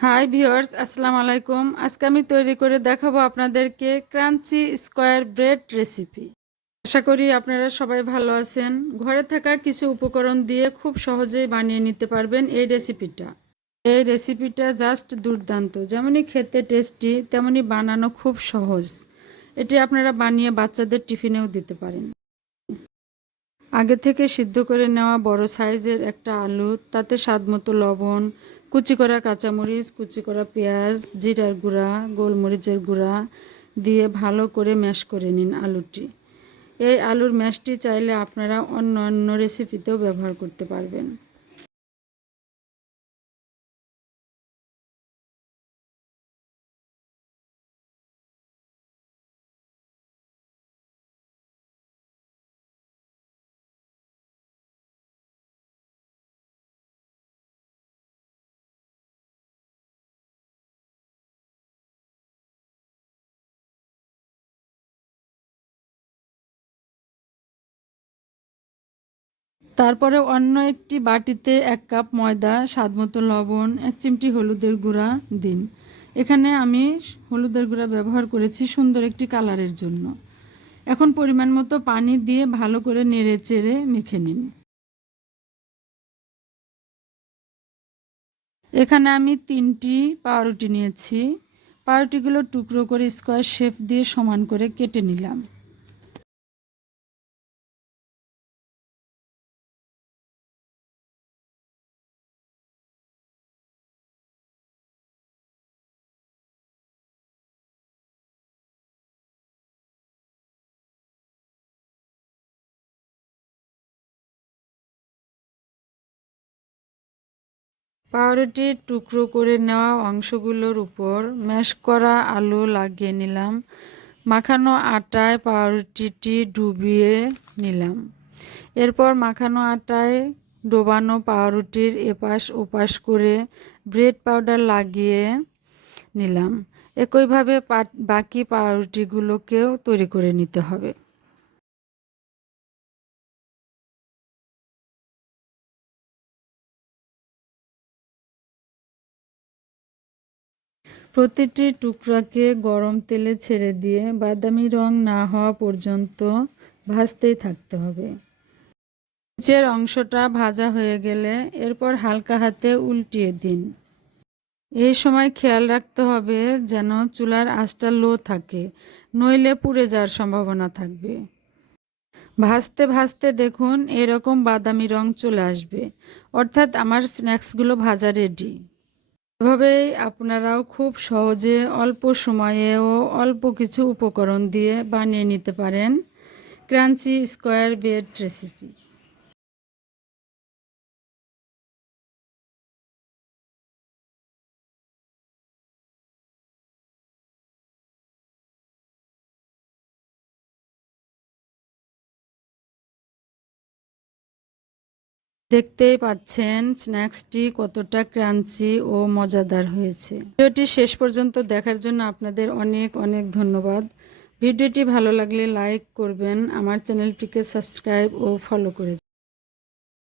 Hi viewers, আসসালামু আলাইকুম। আজকে আমি তৈরি করে দেখাবো আপনাদেরকে ক্রাঞ্চি স্কোয়ার ব্রেড রেসিপি। আশা করি আপনারা সবাই ভালো আছেন। ঘরে থাকা কিছু উপকরণ দিয়ে খুব সহজেই বানিয়ে নিতে পারবেন এই রেসিপিটা জাস্ট দুর্দান্ত। যেমনই খেতে টেস্টি, তেমনি বানানো খুব সহজ। এটি আপনারা বানিয়ে বাচ্চাদের টিফিনেও দিতে পারেন। আগে থেকে সিদ্ধ করে নেওয়া বড় সাইজের একটা আলু, তাতে স্বাদমতো লবণ, কুচি করা কাঁচামরিচ, কুচি করা পেঁয়াজ, জিরার গুঁড়া, গোলমরিচের গুঁড়া দিয়ে ভালো করে ম্যাশ করে নিন আলুটি। এই আলুর ম্যাশটি চাইলে আপনারা অন্য অন্য রেসিপিতেও ব্যবহার করতে পারবেন। তারপরে অন্য একটি বাটিতে 1 কাপ ময়দা, স্বাদমতো লবণ, 1 চিমটি হলুদের গুঁড়া দিন। এখানে আমি হলুদের গুঁড়া ব্যবহার করেছি সুন্দর একটি কালারের জন্য। এখন পরিমাণ মতো পানি দিয়ে ভালো করে নেড়ে চেড়ে মেখে নিন। এখানে আমি 3টি পাউরুটি নিয়েছি। পাউরুটিগুলো টুকরো করে স্কোয়ার শেপ দিয়ে সমান করে কেটে নিলাম। পাউরুটির টুকরো করে নেওয়া অংশগুলোর উপর ম্যাশ করা আলু লাগিয়ে নিলাম। মাখানো আটায় পাউরুটিটি ডুবিয়ে নিলাম। এরপর মাখানো আটায় ডোবানো পাউরুটির এপাশ ওপাশ করে ব্রেড পাউডার লাগিয়ে নিলাম। একইভাবে বাকি পাউরুটিগুলোকেও তৈরি করে নিতে হবে। প্রতিটি টুকরাকে গরম তেলে ছেড়ে দিয়ে বাদামি রং না হওয়া পর্যন্ত ভাজতেই থাকতে হবে। নিচের অংশটা ভাজা হয়ে গেলে এরপর হালকা হাতে উল্টিয়ে দিন। এই সময় খেয়াল রাখতে হবে যেন চুলার আঁচটা লো থাকে, নইলে পুড়ে যাওয়ার সম্ভাবনা থাকবে। ভাজতে ভাজতে দেখুন এরকম বাদামি রং চলে আসবে, অর্থাৎ আমার স্ন্যাক্সগুলো ভাজা রেডি। এভাবেই আপনারাও খুব সহজে অল্প সময়ে ও অল্প কিছু উপকরণ দিয়ে বানিয়ে নিতে পারেন ক্রাঞ্চি স্কোয়ার ব্রেড রেসিপি। দেখতেই পাচ্ছেন স্ন্যাক্সটি কতটা ক্রাঞ্চি ও মজাদার হয়েছে। ভিডিওটি শেষ পর্যন্ত দেখার জন্য আপনাদের অনেক অনেক ধন্যবাদ। ভিডিওটি ভালো লাগলে লাইক করবেন, আমার চ্যানেলটিকে সাবস্ক্রাইব ও ফলো করে